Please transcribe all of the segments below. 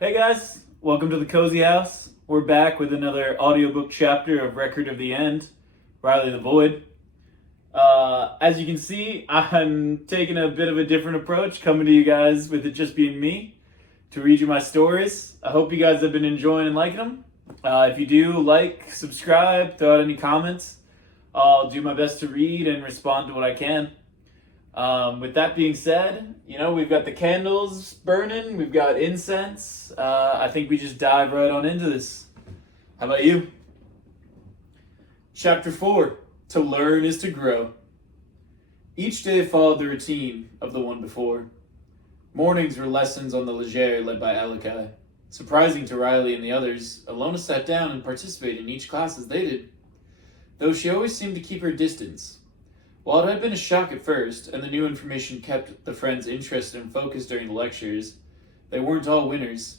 Hey guys, welcome to the Cozy House. We're back with another audiobook chapter of Record of the End, Reilly the Void. As you can see, I'm taking a bit of a different approach, coming to you guys with it just being me to read you my stories. I hope you guys have been enjoying and liking them. If you do, like, subscribe, throw out any comments. I'll do my best to read and respond to what I can. With that being said, we've got the candles burning, we've got incense. I think we just dive right on into this. How about you? Chapter 4, To Learn is to Grow. Each day followed the routine of the one before. Mornings were lessons on the Lejjer led by Alakai. Surprising to Reilly and the others, Alona sat down and participated in each class as they did, though she always seemed to keep her distance. While it had been a shock at first, and the new information kept the friends interested and focused during the lectures, they weren't all winners.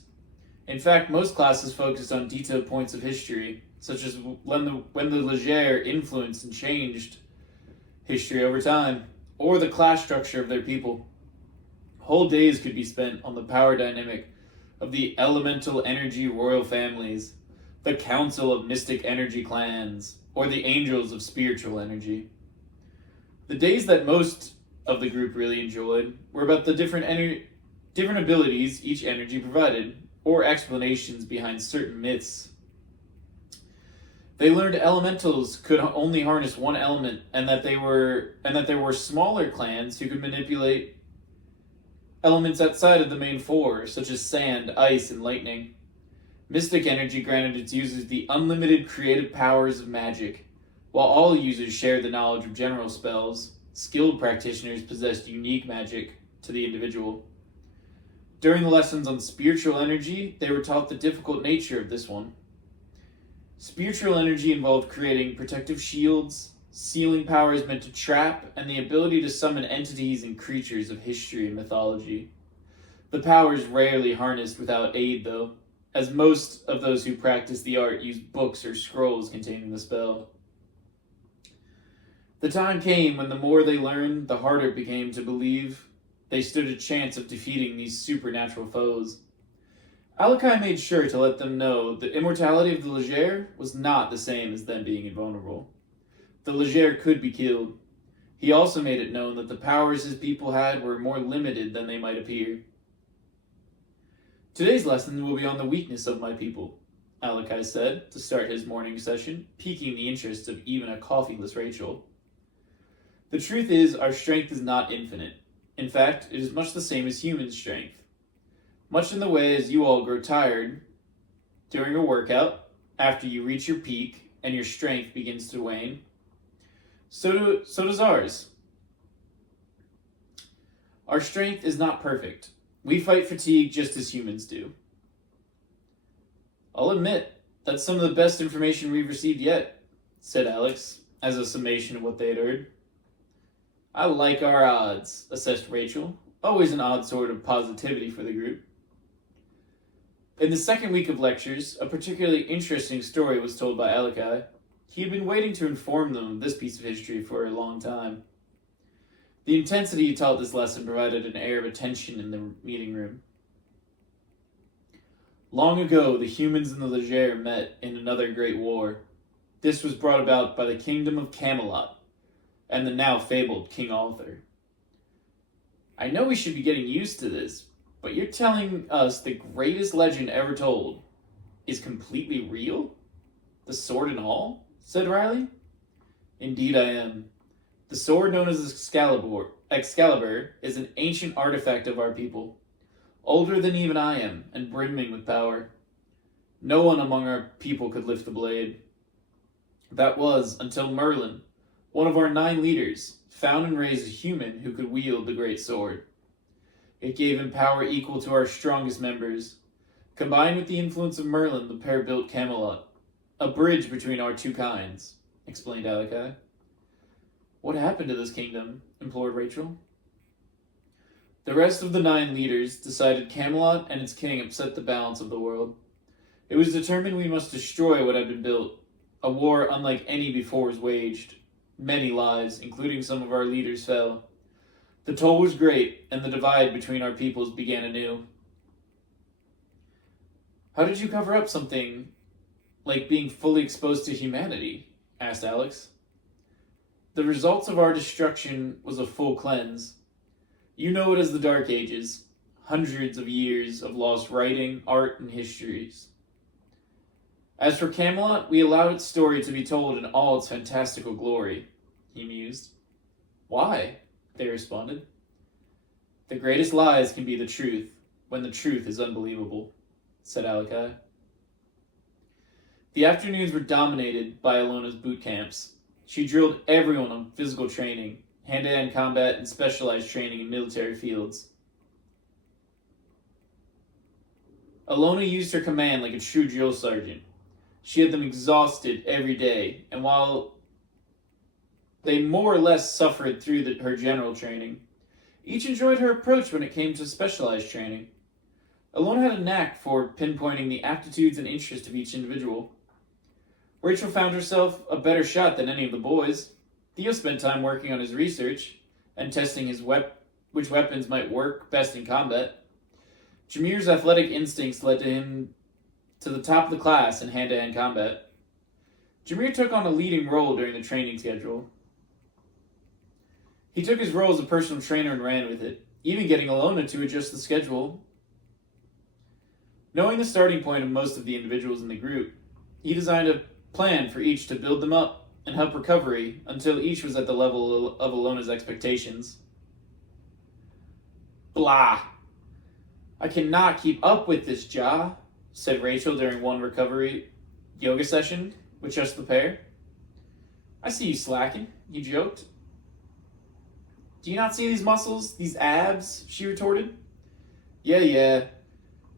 In fact, most classes focused on detailed points of history, such as when the Lejjer influenced and changed history over time, or the class structure of their people. Whole days could be spent on the power dynamic of the elemental energy royal families, the council of mystic energy clans, or the angels of spiritual energy. The days that most of the group really enjoyed were about the different abilities each energy provided, or explanations behind certain myths. They learned elementals could only harness one element, and that there were smaller clans who could manipulate elements outside of the main four, such as sand, ice, and lightning. Mystic energy granted its users the unlimited creative powers of magic. While all users shared the knowledge of general spells, skilled practitioners possessed unique magic to the individual. During the lessons on spiritual energy, they were taught the difficult nature of this one. Spiritual energy involved creating protective shields, sealing powers meant to trap, and the ability to summon entities and creatures of history and mythology. The powers rarely harnessed without aid, though, as most of those who practiced the art used books or scrolls containing the spell. The time came when the more they learned, the harder it became to believe they stood a chance of defeating these supernatural foes. Alakai made sure to let them know the immortality of the Lejjer was not the same as them being invulnerable. The Lejjer could be killed. He also made it known that the powers his people had were more limited than they might appear. Today's lesson will be on the weakness of my people, Alakai said to start his morning session, piquing the interest of even a coffeeless Rachel. The truth is, our strength is not infinite. In fact, it is much the same as human strength. Much in the way as you all grow tired during a workout, after you reach your peak and your strength begins to wane, so does ours. Our strength is not perfect. We fight fatigue just as humans do. I'll admit, that's some of the best information we've received yet, said Alex, as a summation of what they had heard. I like our odds, assessed Rachel, always an odd sort of positivity for the group. In the second week of lectures, a particularly interesting story was told by Alakai. He had been waiting to inform them of this piece of history for a long time. The intensity he taught this lesson provided an air of attention in the meeting room. Long ago, the humans and the Lejjer met in another great war. This was brought about by the kingdom of Camelot and the now fabled King Arthur. I know we should be getting used to this, but you're telling us the greatest legend ever told is completely real? The sword and all? Said Reilly. Indeed I am. The sword known as Excalibur is an ancient artifact of our people, older than even I am, and brimming with power. No one among our people could lift the blade. That was until Merlin, one of our 9 leaders, found and raised a human who could wield the great sword. It gave him power equal to our strongest members. Combined with the influence of Merlin, the pair built Camelot, a bridge between our two kinds, explained Alakai. What happened to this kingdom? Implored Rachel. The rest of the 9 leaders decided Camelot and its king upset the balance of the world. It was determined we must destroy what had been built. A war unlike any before was waged. Many lives, including some of our leaders, fell. The toll was great, and the divide between our peoples began anew. How did you cover up something like being fully exposed to humanity? Asked Alex. The results of our destruction was a full cleanse. You know it as the Dark Ages, hundreds of years of lost writing, art, and histories. As for Camelot, we allowed its story to be told in all its fantastical glory, he mused. Why? They responded. The greatest lies can be the truth, when the truth is unbelievable, said Alakai. The afternoons were dominated by Alona's boot camps. She drilled everyone on physical training, hand-to-hand combat, and specialized training in military fields. Alona used her command like a true drill sergeant. She had them exhausted every day, and while they more or less suffered through her general training, each enjoyed her approach when it came to specialized training. Alona had a knack for pinpointing the aptitudes and interests of each individual. Rachel found herself a better shot than any of the boys. Theo spent time working on his research and testing which weapons might work best in combat. Jameer's athletic instincts led to him to the top of the class in hand-to-hand combat. Jameer took on a leading role during the training schedule. He took his role as a personal trainer and ran with it, even getting Alona to adjust the schedule. Knowing the starting point of most of the individuals in the group, he designed a plan for each to build them up and help recovery until each was at the level of Alona's expectations. Blah! I cannot keep up with this, Ja, said Rachel during one recovery yoga session with just the pair. I see you slacking, he joked. Do you not see these muscles, these abs? She retorted. Yeah.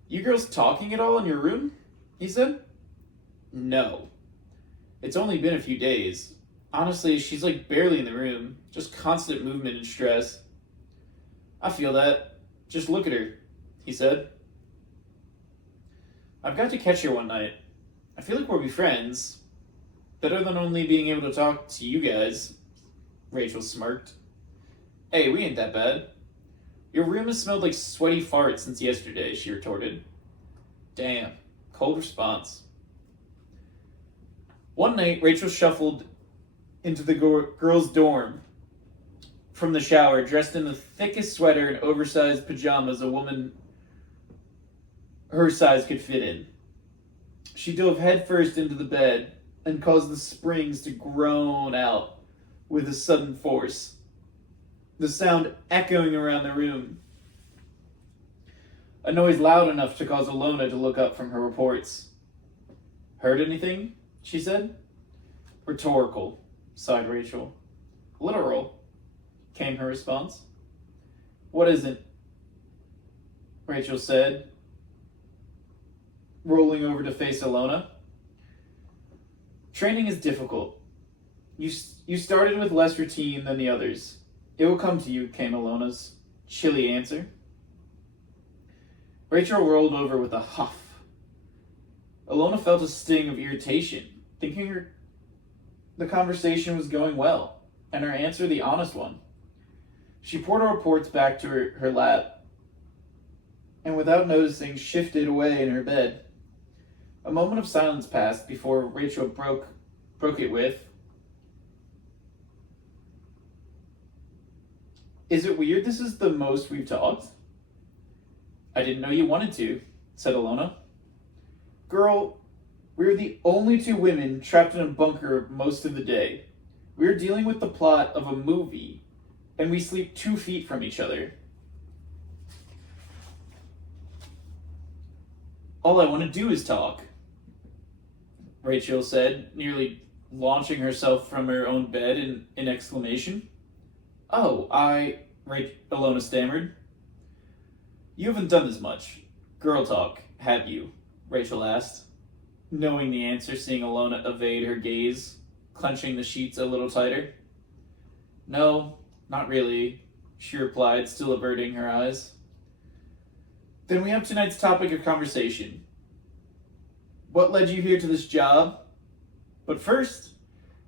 You girls talking at all in your room? He said. No. It's only been a few days. Honestly, she's like barely in the room, just constant movement and stress. I feel that. Just look at her, he said. I've got to catch her one night. I feel like we'll be friends. Better than only being able to talk to you guys. Rachel smirked. Hey, we ain't that bad. Your room has smelled like sweaty farts since yesterday, she retorted. Damn, cold response. One night, Rachel shuffled into the girls' dorm from the shower, dressed in the thickest sweater and oversized pajamas a woman her size could fit in. She dove headfirst into the bed and caused the springs to groan out with a sudden force, the sound echoing around the room. A noise loud enough to cause Alona to look up from her reports. Heard anything? She said. Rhetorical, sighed Rachel. Literal, came her response. What isn't? Rachel said, rolling over to face Alona. Training is difficult. You started with less routine than the others. It will come to you, came Alona's chilly answer. Rachel rolled over with a huff. Alona felt a sting of irritation, thinking the conversation was going well, and her answer the honest one. She poured her reports back to her lap, and without noticing, shifted away in her bed. A moment of silence passed before Rachel broke it with, Is it weird this is the most we've talked? I didn't know you wanted to, said Alona. Girl, we're the only two women trapped in a bunker most of the day. We're dealing with the plot of a movie, and we sleep 2 feet from each other. All I want to do is talk, Rachel said, nearly launching herself from her own bed in exclamation. Oh, Alona stammered. You haven't done this much. Girl talk, have you? Rachel asked, knowing the answer, seeing Alona evade her gaze, clenching the sheets a little tighter. No, not really, she replied, still averting her eyes. Then we have tonight's topic of conversation. What led you here to this job? But first,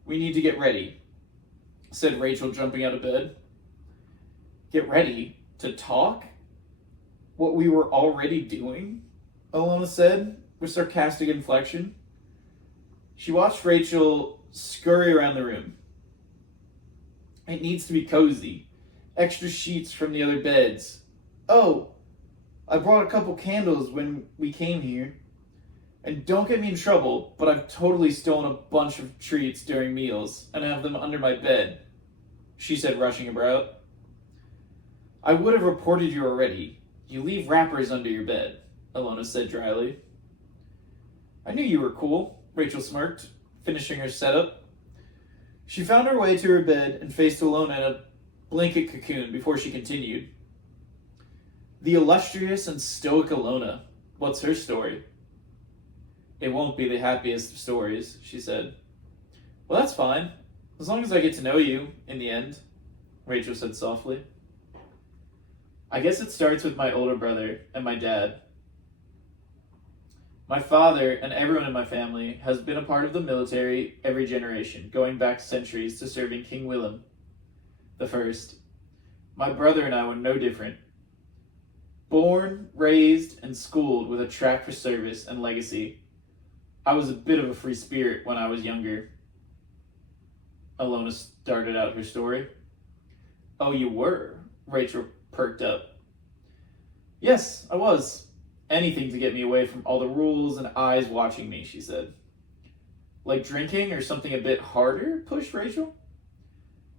we need to get ready, said Rachel, jumping out of bed. Get ready to talk? What we were already doing? Alona said, with sarcastic inflection. She watched Rachel scurry around the room. It needs to be cozy. Extra sheets from the other beds. Oh, I brought a couple candles when we came here. And don't get me in trouble, but I've totally stolen a bunch of treats during meals and have them under my bed, she said, rushing about. I would have reported you already. You leave wrappers under your bed, Ilona said dryly. I knew you were cool, Rachel smirked, finishing her setup. She found her way to her bed and faced Ilona in a blanket cocoon before she continued. The illustrious and stoic Ilona. What's her story? It won't be the happiest of stories, she said. Well, that's fine. As long as I get to know you, in the end, Rachel said softly. I guess it starts with my older brother and my dad. My father and everyone in my family has been a part of the military every generation, going back centuries to serving King Willem the First. My brother and I were no different. Born, raised, and schooled with a track for service and legacy. I was a bit of a free spirit when I was younger. Ilona started out her story. Oh, you were? Rachel perked up. Yes, I was. Anything to get me away from all the rules and eyes watching me, she said. Like drinking or something a bit harder? Pushed Rachel.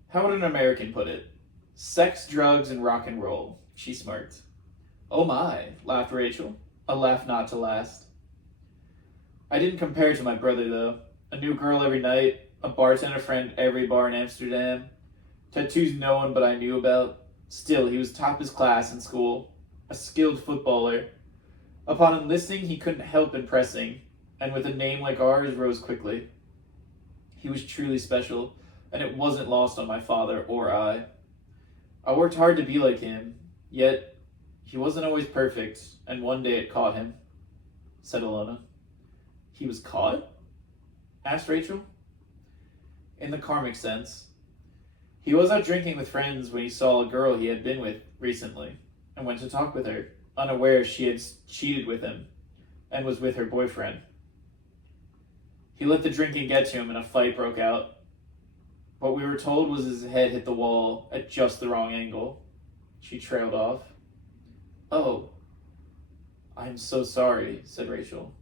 How would an American put it? Sex, drugs, and rock and roll, she smirked. Oh my, laughed Rachel, a laugh not to last. I didn't compare to my brother, though. A new girl every night, a bartender friend every bar in Amsterdam, tattoos no one but I knew about. Still, he was top his class in school, a skilled footballer. Upon enlisting, he couldn't help impressing, and with a name like ours, rose quickly. He was truly special, and it wasn't lost on my father or I. I worked hard to be like him, yet he wasn't always perfect, and one day it caught him, said Ilona. He was caught? Asked Rachel. In the karmic sense. He was out drinking with friends when he saw a girl he had been with recently, and went to talk with her, unaware she had cheated with him, and was with her boyfriend. He let the drinking get to him and a fight broke out. What we were told was his head hit the wall at just the wrong angle. She trailed off. Oh, I'm so sorry, said Rachel.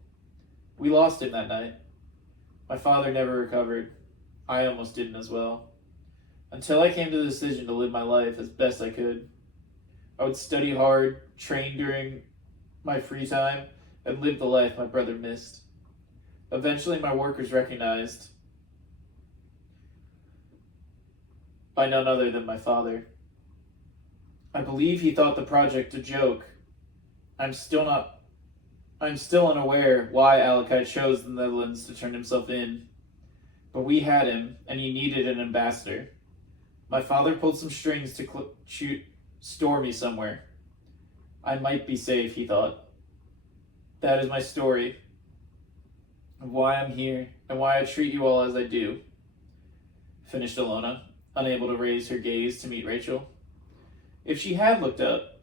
We lost him that night. My father never recovered. I almost didn't as well. Until I came to the decision to live my life as best I could. I would study hard, train during my free time, and live the life my brother missed. Eventually my work was recognized by none other than my father. I believe he thought the project a joke. I'm still unaware why Alakai chose the Netherlands to turn himself in. But we had him, and he needed an ambassador. My father pulled some strings to store me somewhere. I might be safe, he thought. That is my story, of why I'm here, and why I treat you all as I do, finished Ilona, unable to raise her gaze to meet Rachel. If she had looked up,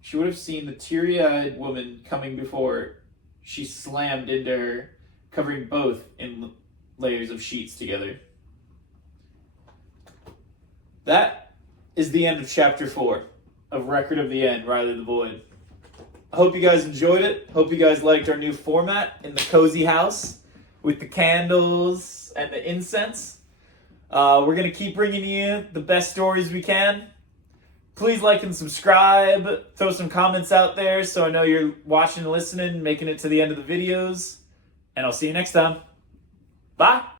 she would have seen the teary-eyed woman coming before her. She slammed into her, covering both in layers of sheets together. That is the end of Chapter 4 of Record of the End, Reilly the Void. I hope you guys enjoyed it. Hope you guys liked our new format in the cozy house with the candles and the incense. We're going to keep bringing you the best stories we can. Please like and subscribe. Throw some comments out there so I know you're watching and listening, making it to the end of the videos. And I'll see you next time. Bye!